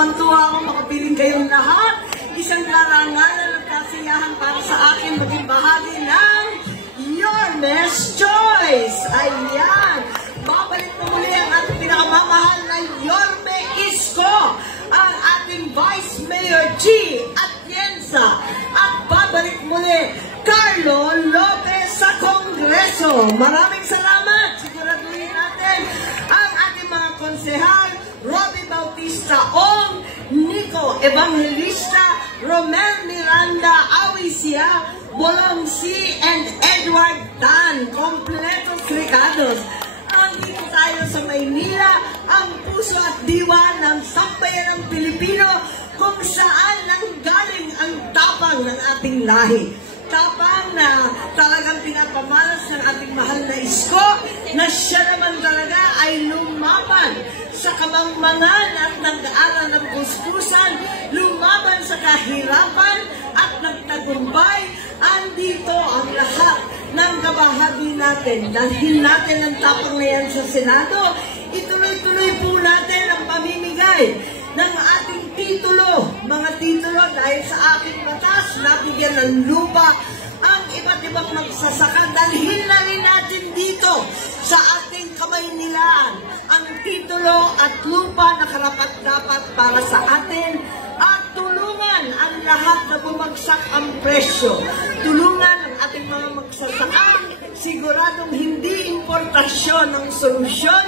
tuwan-tuwa ako makapiling kayong lahat. Isang karangalan at kasiyahan para sa akin maging bahagi ng Yorme's Choice. Ayan. Babalik na muli ang ating pinakamamahal na Yorme Isko, ang ating Vice Mayor G. Atienza. At babalik muli Carlo Lopez sa Kongreso. Maraming salamat. Siguraduhin natin ang ating mga konsehal, Robbie Bautista Ong, Nico Evangelista, Romel Miranda Awisia, Bolong C. and Edward Tan. Kompletong krikados. Andito tayo sa Maynila, ang puso at diwa ng sambayan ng Pilipino, kung saan nanggaling ang tapang ng ating lahi. Tapang na talagang pinapamalas ng ating mahal na Isko, na siya naman talaga ay lumaban sa kamangmangan at nag-aaral ng puspusan, lumaban sa kahirapan at nagtagumpay. Andito ang lahat ng kabahagi natin. Dalhin natin ang tapang na yan sa Senado. Ituloy-tuloy po natin ang pamimigay ng ating titulo, mga titulo dahil sa ating batas, nabigyan ng lupa ang iba't ibang magsasaka. Dalhin na rin natin dito sa ating Kamaynilaan ang titulo at lupa na karapat-dapat para sa atin, at tulungan ang lahat na bumagsak ang presyo. Tulungan ang ating mga magsasaka, siguradong hindi importasyon ang solusyon,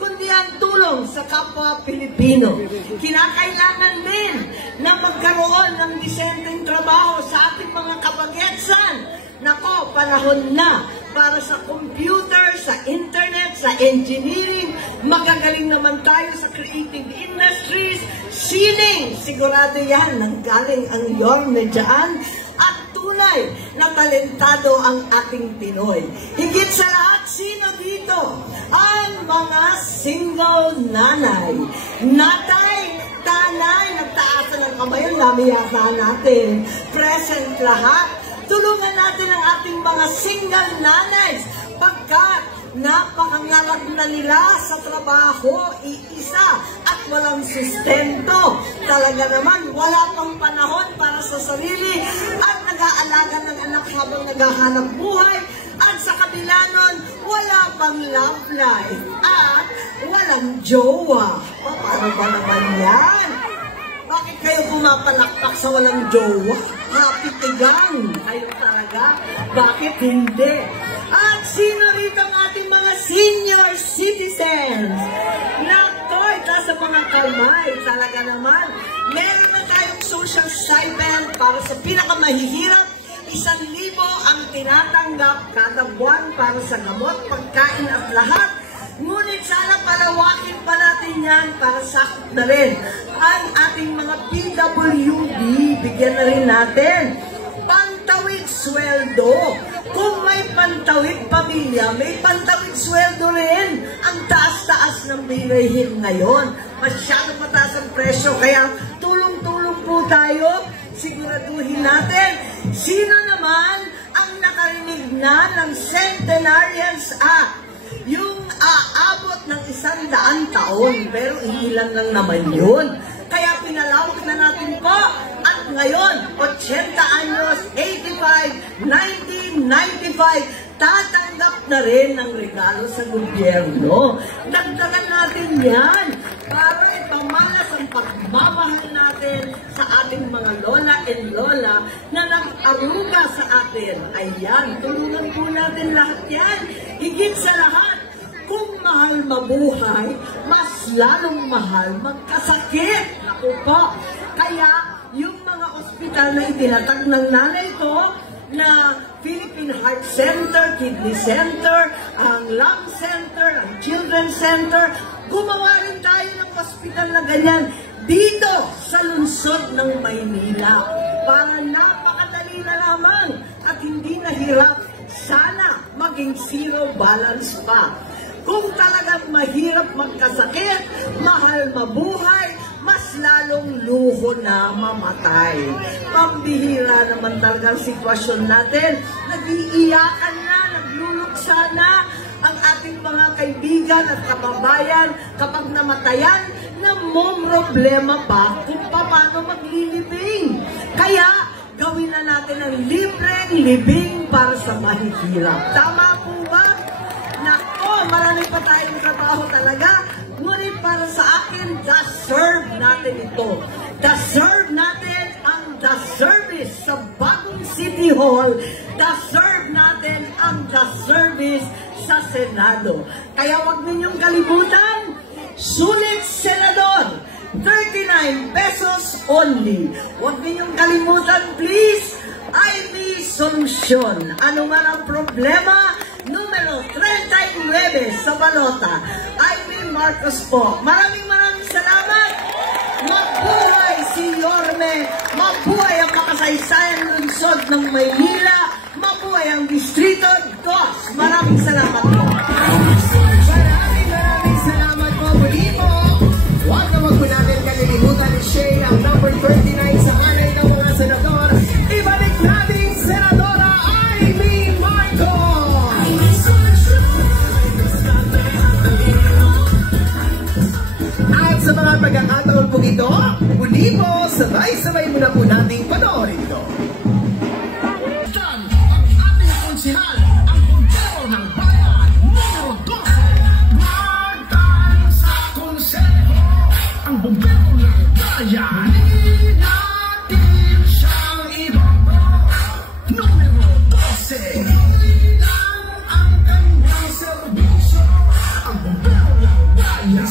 kundi ang tulong sa kapwa Pilipino. Kinakailangan din na magkaroon ng disenteng trabaho sa ating mga kabagetsan. Nako, panahon na para sa computer, sa internet, sa engineering. Magagaling naman tayo sa creative industries, sining. Sigurado yan, nanggaling ang Yorme dyan. At tunay na talentado ang ating Pinoy. Higit sa lahat, sino dito? Ang mga single nanay. Natay, tanay, nagtaasan ng kamay, ang dami yata natin. Present lahat. Tulungan natin ang ating mga single nanays pagkat napakangarap na nila sa trabaho, iisa at walang sustento. Talaga naman, wala pang panahon para sa sarili at nag-aalaga ng anak habang naghahanap buhay. At sa kabila nun, wala pang love life at walang jowa. O, paano ba naman yan? Bakit kayo pumapalakpak sa walang jowa? Kapitigang kayo talaga? Bakit hindi? At sino rito ang ating mga senior citizens? Nakoy, sa mga kamay, talaga naman. Meron na tayong social stipend para sa pinakamahihirap. 1,000 ang tinatanggap kada buwan para sa gamot, pagkain at lahat. Ngunit sana palawakin pa natin yan para sakot na rin ang ating mga PWD. Bigyan na rin natin pantawid sweldo. Kung may pantawid pamilya, may pantawid sweldo rin. Ang taas-taas ng bilihin ngayon. Masyadong mataas ang presyo, kaya tulong-tulong po tayo. Siguraduhin natin sino naman ang nakarinig na ng Centenarians Act. Yung aabot ng 100 taon, pero ilan lang naman yun. Kaya pinalawak na natin po. At ngayon, 80 anyos, 85, 1995, tatanggap na rin ng regalo sa gobyerno. Dagdagan natin yan para ipamalas ang pagmamahal natin sa ating mga lola and lola na nag-aruga sa atin. Ayan, tulungan po natin lahat yan. Higit sa lahat, kung mahal mabuhay, mas lalong mahal magkasakit. Ako po. Kaya, yung mga ospital na itinatag ng nanay ko, na Philippine Heart Center, Kidney Center, ang Lung Center, ang Children's Center, gumawa rin tayo ng ospital na ganyan dito sa lungsod ng Maynila para napakadali na lamang at hindi nahirap. Sana maging zero balance pa. Kung talagang mahirap magkasakit, mahal mabuhay, mas lalong luho na mamatay. Pambihira naman talaga ang sitwasyon natin. Nag-iiyakan na, nagluluksa na ang ating mga kaibigan at kababayan kapag namatayan na problema pa kung paano maglilibing. Kaya, gawin na natin ang libreng libing para sa mahihirap. Tama po ba? Nako, marami pa tayong trabaho talaga. Ngunit para sa akin, deserve natin ito. Deserve natin ang the service sa bagong City Hall. Deserve natin ang the service sa Senado. Kaya wag ninyong kalimutan, sulit Senador, 39 pesos only. Huwag ninyong kalimutan, please, Ivy Solusyon. Ano man ang problema, numero 39 sa balota. Ivy Marcos po. Maraming salamat. Mabuhay si Yorme. Mabuhay ang makasaysayan lungsod ng Maynila. Mabuhay ang Distrito 2. Maraming salamat po. Maraming salamat po. Muli po, huwag na wag po natin kalilimutan ni Shay ang number 39 sa hanay ng mga senador. Ibalik natin Senadora Ivy Marcos! At sa mga pagkakataon po ito, muli po, sabay-sabay muna po nating panoorin ito. Ang ating konsehal, ang puntero ng bayan, numero 12. Magtan sa konseho, ang bumbero ng bayan. Hindi natin siyang iboto, numero 12. Ilang ang kanyang serbisyo, ang bumbero ng bayan.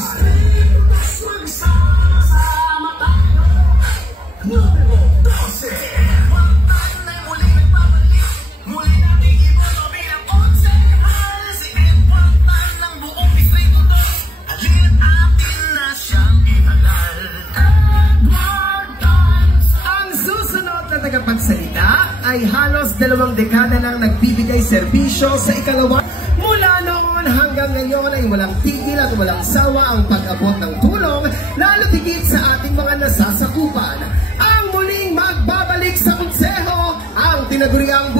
Magsama tayo, numero 12. Muli nating iboto bilang konsehal, si Edward Tan ng buong Distrito 2. Halina't atin na siyang ihalal. Edward Tan. Ang susunod na tagapagsalita ay halos 2 dekada nang nagbibigay serbisyo sa ikalawa. Mula noon hanggang ngayon ay walang tigil at walang sawa ang pag-abot ng tulong, lalo higit sa ating mga nasasakupan. Ang muling magbabalik sa konseho, ang tinaguriang